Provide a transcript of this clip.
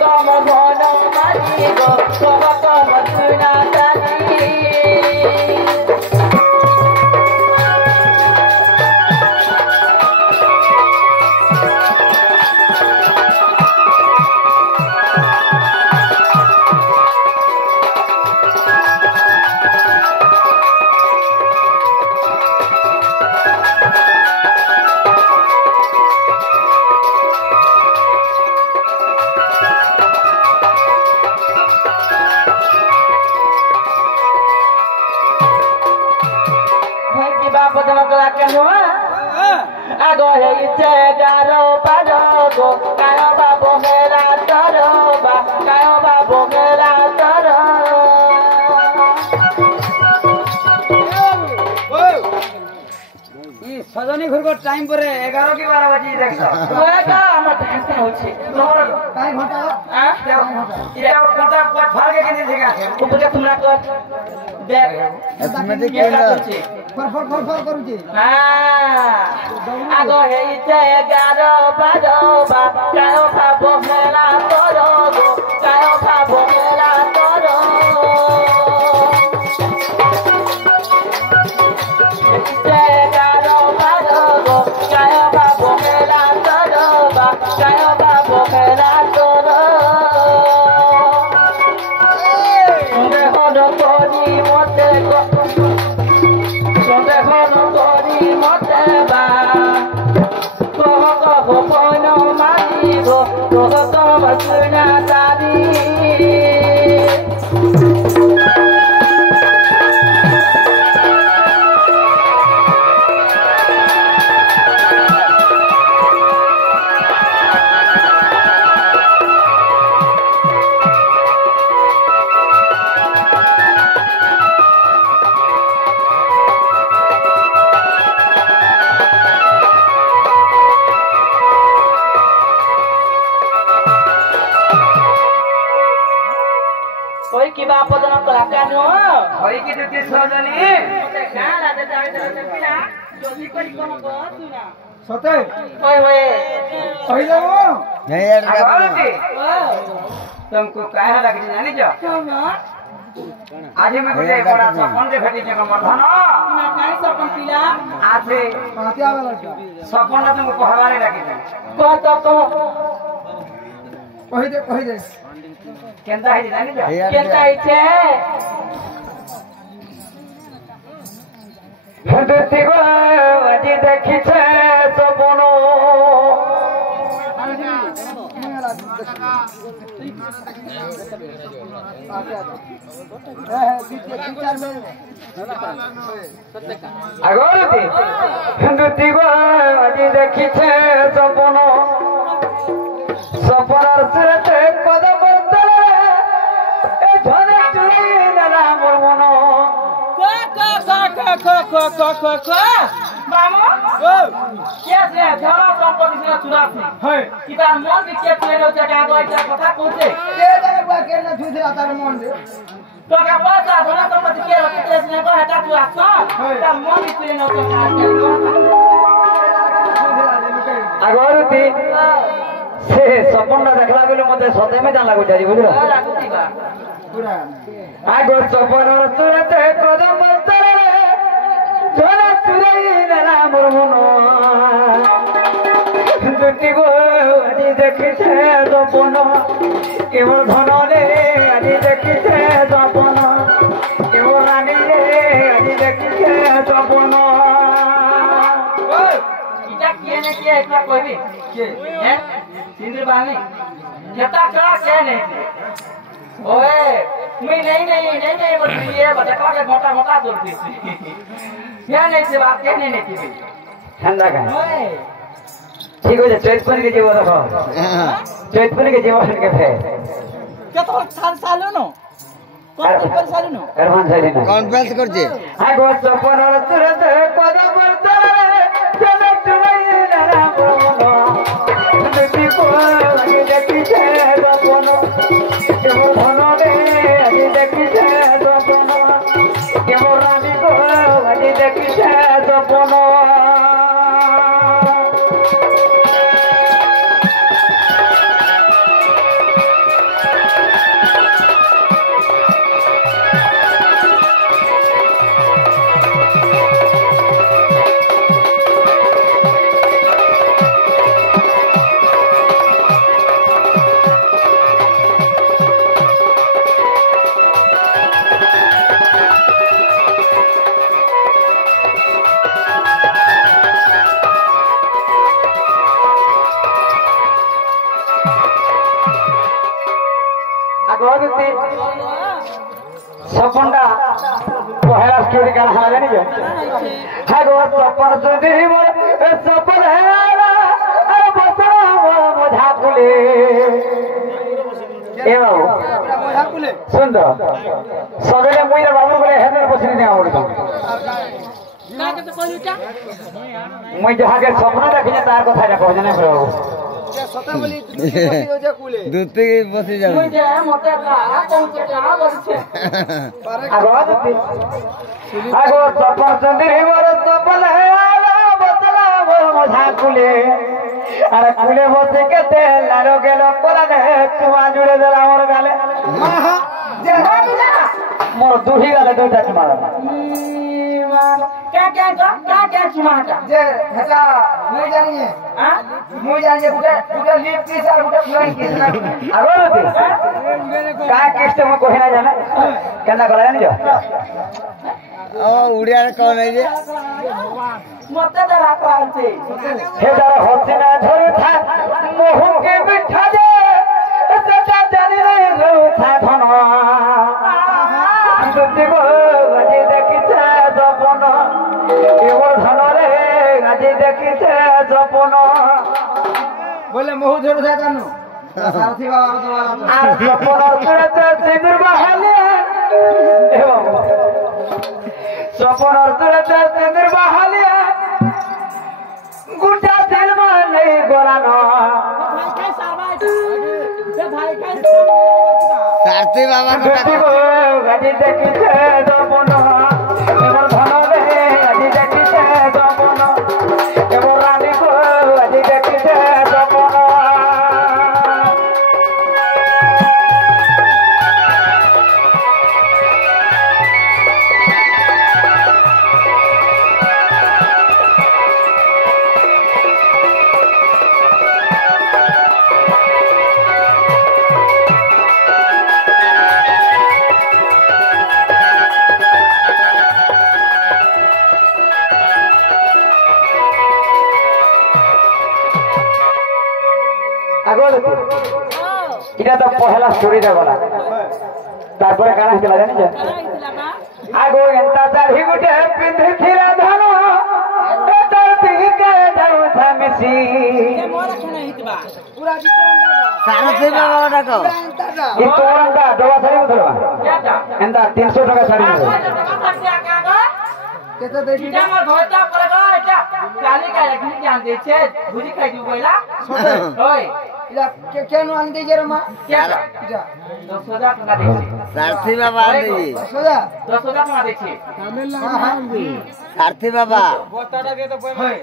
কম ঘন মারি গো কম কম চুনা জানি Ago heiche garo parogo kayo babo mera taroba kayo babo mera taro ई सजनी घुर को टाइम परे 11 की 12 बजे देखो ओएगा हम देखता होछि तोहर काई घंटा हां क्या घंटा इरा घंटा पट फाड़ के किने जगह है उपजे तुमरा कर देख Automatic cleaner. फर करू छी हां ago heiche garo paroba kayo babo mera tarogo kayo babo mera taro कोई की बाप बदन कलाकार नो होई की देती सजनी का लादे जावे पिला जल्दी करी कोन को सुना सते ओए ओए पहले वो नहीं यार आगोती तुमको काहे लग जानी जो आज मैं कुछ बड़ा सपन देखती जे मर्धन ना काहे सपन पिला आज पातिया वाला सपन तुमको कहवारे लगी को कहि दे केंदा है जानी जो केता इछे हदती गो আজি দেখিছে সপন আগরতি হদতি গো আজি দেখিছে সপন সপনার সুরতে কদম তলে এ ঝরে চুরি না মোর মন मामो क्या से धरा संपत्ति से चुरासी है किता मन के के पेरो जगह गई जा कथा कोसे के जगह बा के न छुई दिला तार मन दे तो का पैसा धरा संपत्ति के रखी ते ने को हटा तू आसा ता मन के न तो আগরতি সে সপনটা দেখলা বেলে মতে সতে মে জান লাগু যাই বুঝলো लागुती बा পুরা আগর সপনর সুরতে কদম তলে ঝরে চুরি না মোর মন দুটি গো আজি দেখিছে সপন কেবল ধন রে আজি দেখিছে সপন কেবল রানী রে আজি দেখিছে সপন इटा किए ने किए एकला कहबी के हैं सिंदूर बानी केता करा के नहीं ओए मैं नहीं बोल ये बता के मोटा मोटा बोलती क्या नहीं से बात के नहीं थी ঠান্ডা খায় ओए ঠিক আছে চৈতপন के जीव देखो চৈতপন के जीव के फे क्या तो सालो नो कौन सालो नो এরমান সাইডে না কনফারেন্স করছে আগো সপন তুরতে কদম বর্তলে চলে চলে না মন দুটি পো আগে দেখিছে সপন কেবল ধন রে আগে দেখিছে সপন কেবল রানী গো আগে দেখিছে সপন আগরতি সপনটা পহেলা স্টোরি গান হারা জানি যে আগর সপন যদি মোর সপন হেলা আর বসরা মধা কুলে এ বাবু সুন্দর সবেলে মুইরা বাবু বলে হেদের বসিনি না বলতো মুই যাহাকে স্বপ্ন দেখিছে তার কথা এটা কহ জানে বাবু दूध पे बसी जाओ আগো সপন চন্দ্রী বড় সপন বসলা মধা কুলে আর কুলে বসে কেতে লাড়ো গেল কোলা দে চুমা জুড়ে দিল আমার গালে মোর দুহি গালে দুইটা চুমা क्या चुमाटा जे हेटा मुई जानिए हां मुई जानिए गुटे लिप की सर गुटे फ्लोइंग की ना আগরতি का किस्ट मु कोही ना जाने केना कला जानि जो ओ उड़िया कौन है जे मते डरा कांचे हे जरा होती ना धरे था मोह के बिठा दे सटा जानि रे रो था धनवा दुति को गजे देखिছে সপন এবার ধনরে গজে দেখিছে সপন বলে মোহ ধরে যায় জানো সারথি বাবা তোমার আর সপন করতে সিঁদুর বহালে এবং সপন করতে সিঁদুর বহালে গুটা দিল মানে গোরানো सारथी बाबा को দুতি को গজে দেখিছে সপন এবার ধনরে গজে দেখিছে সপন এবার রানী को গজে দেখিছে সপন আগরতি এটা তো পহেলা স্টোরি দে গলা তারপরে কানা হইলা জানি যে আগো এন্তা চাহি গুটে পিন্ধিছিলা ধন তার দিকে যাও থামিছি सारथी बाबा को डाको এই তোরঙ্গা ডবা শাড়ি ধরবা क्या था এন্তা 300 টাকা শাড়ি নেব केते देखि जा मोर घोटा पड़गा এটা কালি কালি কি জান দেছে বুঝি খাই দিব কইলা ওই ইলা কেন আন দেই রে মা क्या ইটা 10000 টাকা দিছি सारथी बाबा दे সোজা 10000 টাকা দিছি सारथी बाबा হয়